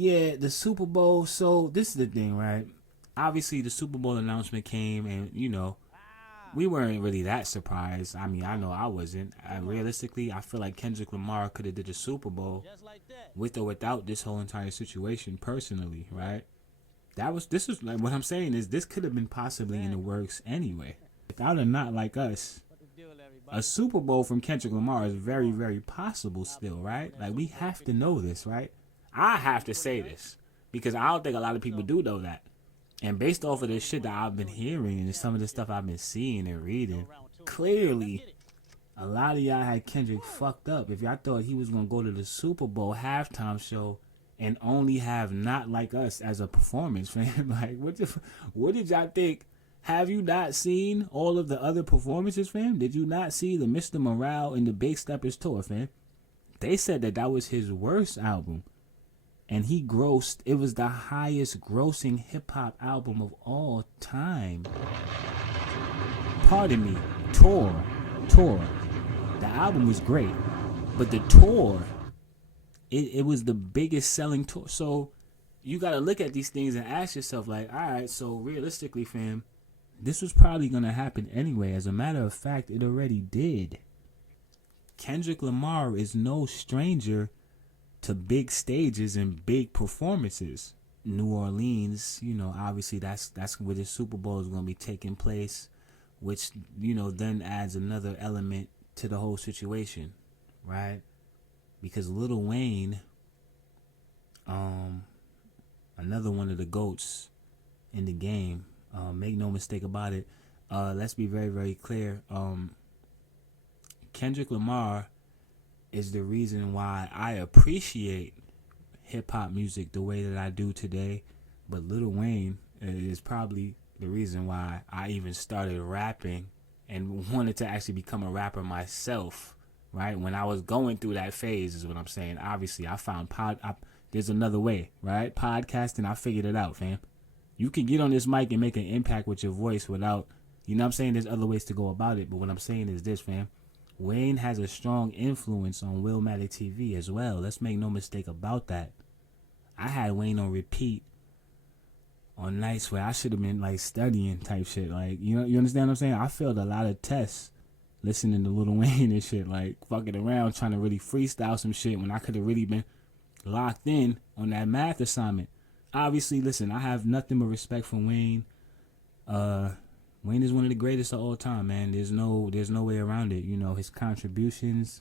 Yeah, the Super Bowl. So this is the thing, right? Obviously, the Super Bowl announcement came, and we weren't really that surprised. I mean, I know I wasn't. Realistically, I feel like Kendrick Lamar could have did the Super Bowl with or without this whole entire situation. Personally, right? This is like what I'm saying is this could have been possibly in the works anyway. Without a not like us, a Super Bowl from Kendrick Lamar is very, very possible still, right? Like we have to know this, right? I have to say this because I don't think a lot of people do know that. And based off of the shit that I've been hearing and some of the stuff I've been seeing and reading, clearly a lot of y'all had Kendrick fucked up. If y'all thought he was gonna go to the Super Bowl halftime show and only have Not Like Us as a performance, fam, like what did y'all think? Have you not seen all of the other performances, fam? Did you not see the Mr. Morale and the Big Steppers tour, fam? They said that was his worst album. And he grossed, it was the highest grossing hip hop album of all time. Pardon me, tour. The album was great, but the tour, it was the biggest selling tour. So you got to look at these things and ask yourself, like, all right, so realistically, fam, this was probably going to happen anyway. As a matter of fact, it already did. Kendrick Lamar is no stranger to big stages and big performances. New Orleans, obviously that's where the Super Bowl is going to be taking place, which, then adds another element to the whole situation, right? Because Lil Wayne, another one of the GOATs in the game, make no mistake about it, let's be very, very clear. Kendrick Lamar is the reason why I appreciate hip-hop music the way that I do today. But Lil Wayne is probably the reason why I even started rapping and wanted to actually become a rapper myself, right? When I was going through that phase is what I'm saying. Obviously, I found there's another way, right? Podcasting, I figured it out, fam. You can get on this mic and make an impact with your voice without, I'm saying? There's other ways to go about it. But what I'm saying is this, fam. Wayne has a strong influence on Willmatic TV as well. Let's make no mistake about that. I had Wayne on repeat on nights where I should have been like studying type shit. Like, you understand what I'm saying? I failed a lot of tests listening to Lil Wayne and shit, like fucking around trying to really freestyle some shit when I could have really been locked in on that math assignment. Obviously, listen, I have nothing but respect for Wayne. Wayne is one of the greatest of all time, man. There's no way around it. His contributions,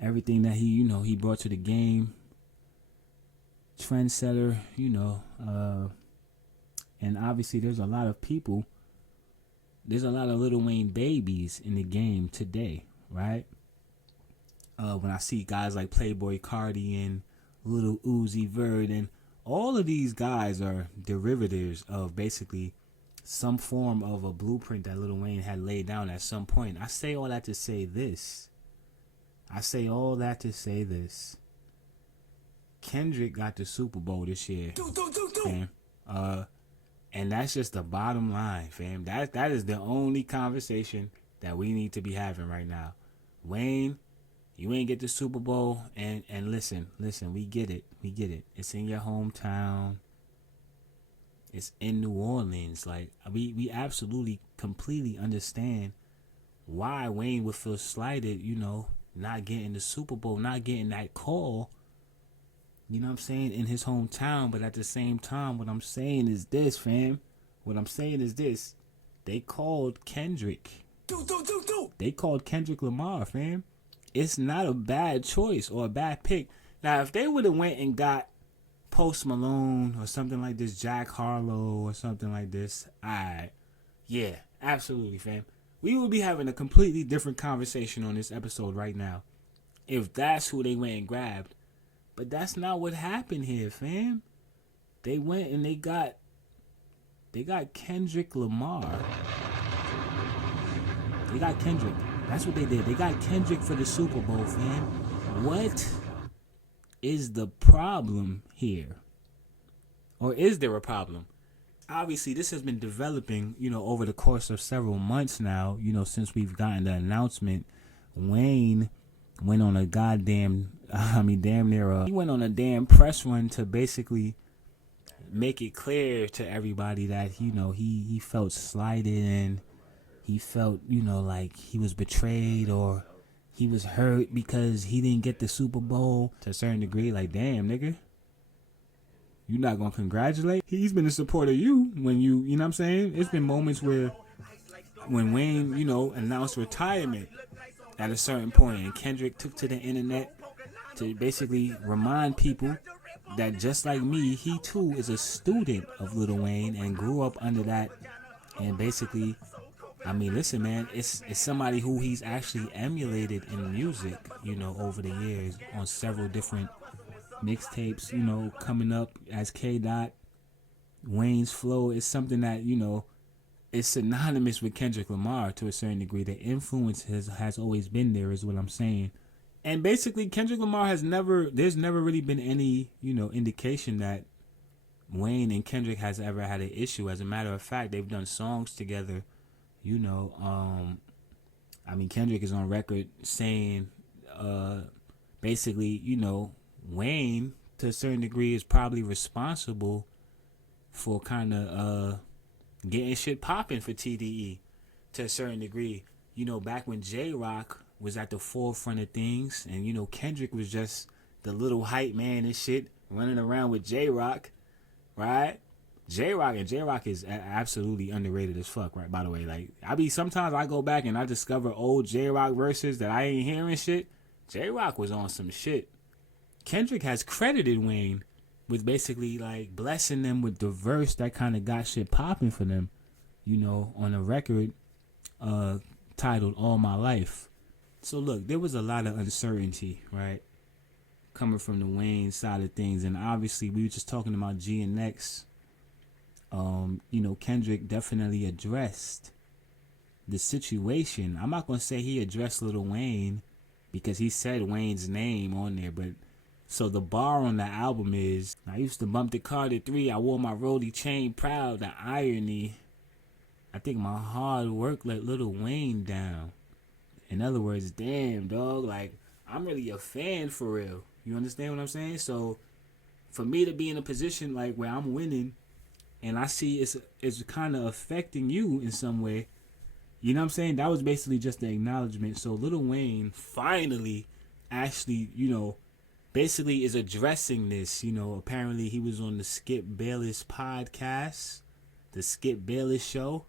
everything that he brought to the game, trendsetter, and obviously there's a lot of Lil Wayne babies in the game today, right? When I see guys like Playboy Cardi and Lil Uzi Vert, and all of these guys are derivatives of basically some form of a blueprint that Lil Wayne had laid down at some point. I say all that to say this. Kendrick got the Super Bowl this year, fam. And that's just the bottom line, fam. That is the only conversation that we need to be having right now. Wayne, you ain't get the Super Bowl, and listen, we get it. It's in your hometown. It's in New Orleans. Like, we absolutely, completely understand why Wayne would feel slighted, not getting the Super Bowl, not getting that call, you know what I'm saying, in his hometown. But at the same time, what I'm saying is this, fam. They called Kendrick. They called Kendrick Lamar, fam. It's not a bad choice or a bad pick. Now, if they would have went and got Post Malone or something like this, Jack Harlow or something like this, alright, yeah, absolutely, fam. We would be having a completely different conversation on this episode right now if that's who they went and grabbed. But that's not what happened here, fam. They went and they got Kendrick Lamar. They got Kendrick. That's what they did. They got Kendrick for the Super Bowl, fam. What is the problem here? Or is there a problem? Obviously, this has been developing, over the course of several months now, since we've gotten the announcement. Wayne went on a goddamn, damn near he went on a damn press run to basically make it clear to everybody that, he felt slighted and he felt, like he was betrayed or he was hurt because he didn't get the Super Bowl to a certain degree. Like, damn, nigga. You not gonna congratulate? He's been a supporter of you when you know what I'm saying? It's been moments where when Wayne, announced retirement at a certain point and Kendrick took to the internet to basically remind people that just like me, he too is a student of Lil Wayne and grew up under that. And basically, listen, man, it's somebody who he's actually emulated in music, over the years on several different mixtapes, coming up as K-Dot. Wayne's flow is something that, is synonymous with Kendrick Lamar to a certain degree. The influence has always been there is what I'm saying. And basically Kendrick Lamar there's never really been any, indication that Wayne and Kendrick has ever had an issue. As a matter of fact, they've done songs together, Kendrick is on record saying, basically, Wayne, to a certain degree, is probably responsible for kind of getting shit popping for TDE to a certain degree. Back when J-Rock was at the forefront of things and, Kendrick was just the little hype man and shit running around with J-Rock, right? J-Rock is absolutely underrated as fuck, right? By the way, like, sometimes I go back and I discover old J-Rock verses that I ain't hearing shit. J-Rock was on some shit. Kendrick has credited Wayne with basically like blessing them with the verse that kind of got shit popping for them, on a record titled All My Life. So look, there was a lot of uncertainty, right, coming from the Wayne side of things. And obviously we were just talking about G and X. Kendrick definitely addressed the situation. I'm not going to say he addressed Lil Wayne because he said Wayne's name on there, but so the bar on the album is, I used to bump the car to 3, I wore my rollie chain proud, the irony. I think my hard work let Lil Wayne down. In other words, damn, dog, like, I'm really a fan for real. You understand what I'm saying? So, for me to be in a position, like, where I'm winning, and I see it's kind of affecting you in some way, you know what I'm saying? That was basically just the acknowledgement. So, Lil Wayne finally actually, basically is addressing this. Apparently he was on the Skip Bayless podcast, the Skip Bayless show.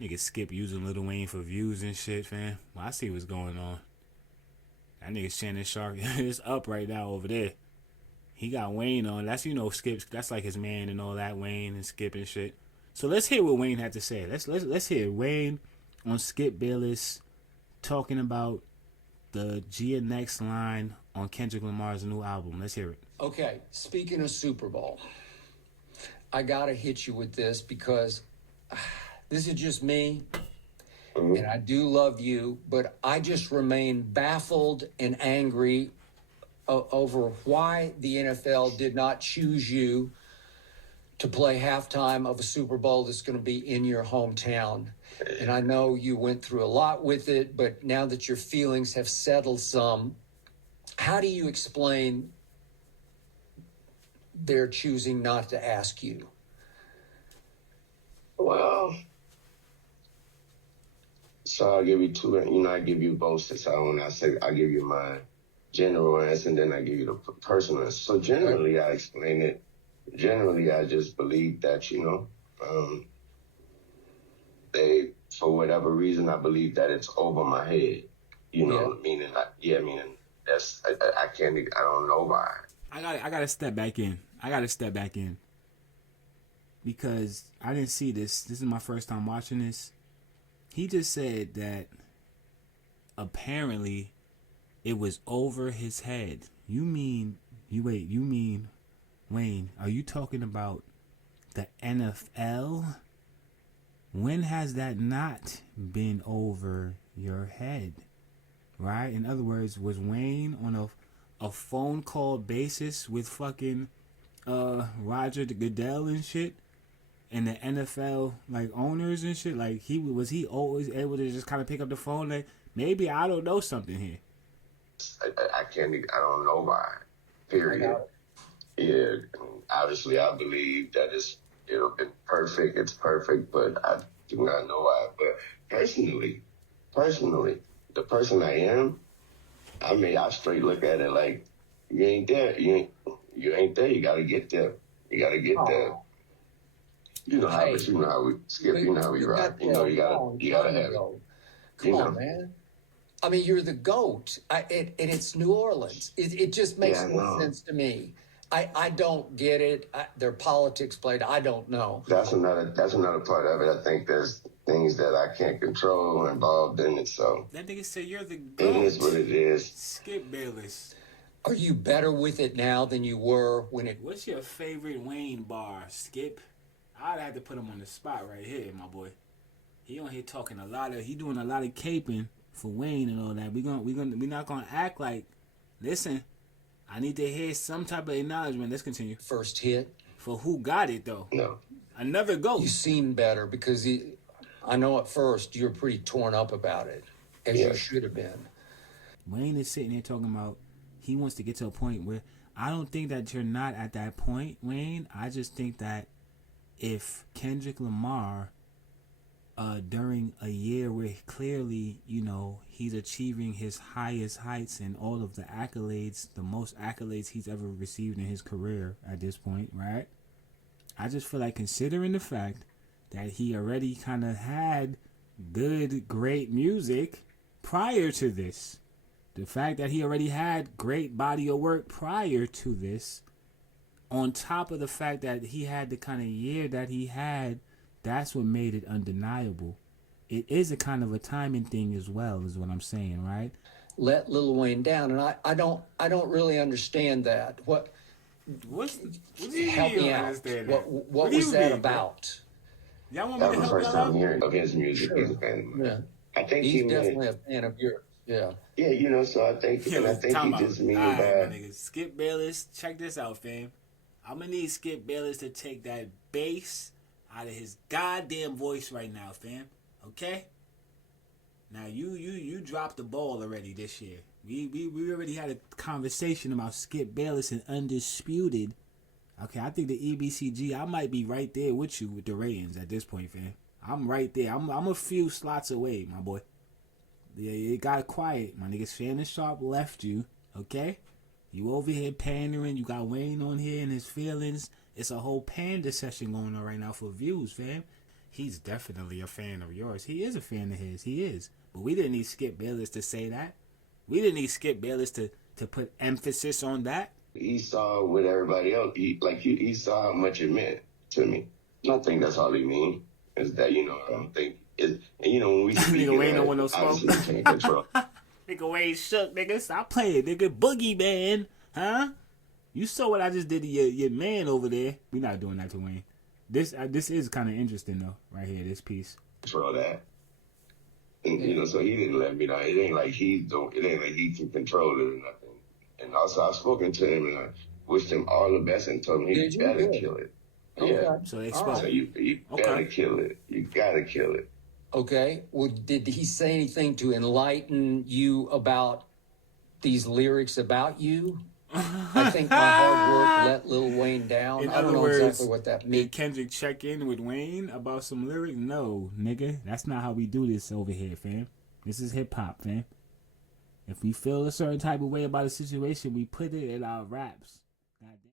Nigga Skip using Lil Wayne for views and shit, fam. Well, I see what's going on. That nigga Shannon Sharp is up right now over there. He got Wayne on. That's, Skip. That's like his man and all that, Wayne and Skip and shit. So let's hear what Wayne had to say. Let's hear Wayne on Skip Bayless talking about the G and X line on Kendrick Lamar's new album. Let's hear it. Okay, speaking of Super Bowl, I gotta hit you with this because this is just me, and I do love you, but I just remain baffled and angry over why the NFL did not choose you to play halftime of a Super Bowl that's going to be in your hometown. And I know you went through a lot with it, but now that your feelings have settled some, how do you explain their choosing not to ask you? Well, so I'll give you two, I give you both since I give you my general answer and then I give you the personal answer. So generally, I explain it. Generally, I just believe that, they, for whatever reason, I believe that it's over my head, meaning that's, I don't know why. I gotta step back in. Because I didn't see this. This is my first time watching this. He just said that apparently it was over his head. You mean, Wayne, are you talking about the NFL? When has that not been over your head? Right? In other words, was Wayne on a phone call basis with fucking Roger Goodell and shit? And the NFL like owners and shit? Like was he always able to just kind of pick up the phone like, maybe I don't know something here? I can't. I don't know why. Period. Yeah. Obviously, I believe that it'll be perfect. It's perfect, but I do not know why. But personally, the person I am, I mean, I straight look at it like you ain't there. You ain't there. You gotta get there. You gotta get there. You know how we skip. You know how we rock. You know you gotta have it. Come on, man. I mean, you're the GOAT. And it's New Orleans. It just makes no sense to me. I don't get it. Their politics played. I don't know. That's another part of it. I think there's things that I can't control involved in it. So that nigga said you're the GOAT. It is what it is. Skip Bayless. Are you better with it now than you were when it? What's your favorite Wayne bar, Skip? I'd have to put him on the spot right here, my boy. He on here talking he doing a lot of caping for Wayne and all that. We're not gonna act like. Listen, I need to hear some type of acknowledgement. Let's continue. First hit for who got it though. No, another GOAT. You seem better because I know at first you were pretty torn up about it, as you should have been. Wayne is sitting here talking about he wants to get to a point where I don't think that you're not at that point, Wayne. I just think that if Kendrick Lamar, during a year where clearly, he's achieving his highest heights and all of the accolades, the most accolades he's ever received in his career at this point, right? I just feel like considering the fact that he already kind of had good, great music prior to this, the fact that he already had great body of work prior to this, on top of the fact that he had the kind of year that he had, that's what made it undeniable. It is a kind of a timing thing as well, is what I'm saying, right? Let Lil Wayne down, and I don't really understand that. What help me out? What was that about? Y'all want me to help you out? That was the first time hearing of his music. Sure. He's a fan of mine. Yeah. I think he's definitely a fan of yours. Yeah. Yeah, so I think he just mean that. Skip Bayless, check this out, fam. I'm gonna need Skip Bayless to take that bass out of his goddamn voice right now, fam. Okay? Now you dropped the ball already this year. We already had a conversation about Skip Bayless and Undisputed. Okay, I think the EBCG, I might be right there with you with the ratings at this point, fam. I'm right there. I'm a few slots away, my boy. Yeah, it got quiet. My nigga Shannon Sharp left you, okay? You over here pandering. You got Wayne on here and his feelings. It's a whole panda session going on right now for views, fam. He's definitely a fan of yours. He is a fan of his. He is. But we didn't need Skip Bayless to say that. We didn't need Skip Bayless to put emphasis on that. He saw what everybody else, he saw how much it meant to me. I think that's all he mean, is that, I don't think, and when we speak, nigga Wayne don't want no smoke. Can't control. Nigga Wayne shook, nigga. Stop playing, nigga. Boogie man, huh? You saw what I just did to your man over there. We not doing that to Wayne. This is kind of interesting though, right here. This piece. Control that, and so he didn't let me know. It ain't like he can control it or nothing. And also I've spoken to him and I wished him all the best and told him he better kill it. Okay. Yeah. So they spoke. So you better kill it. You gotta kill it. Okay. Well, did he say anything to enlighten you about these lyrics about you? I think my hard work let Lil Wayne down. I don't know exactly what that means. Did Kendrick check in with Wayne about some lyrics? No, nigga. That's not how we do this over here, fam. This is hip hop, fam. If we feel a certain type of way about a situation, we put it in our raps.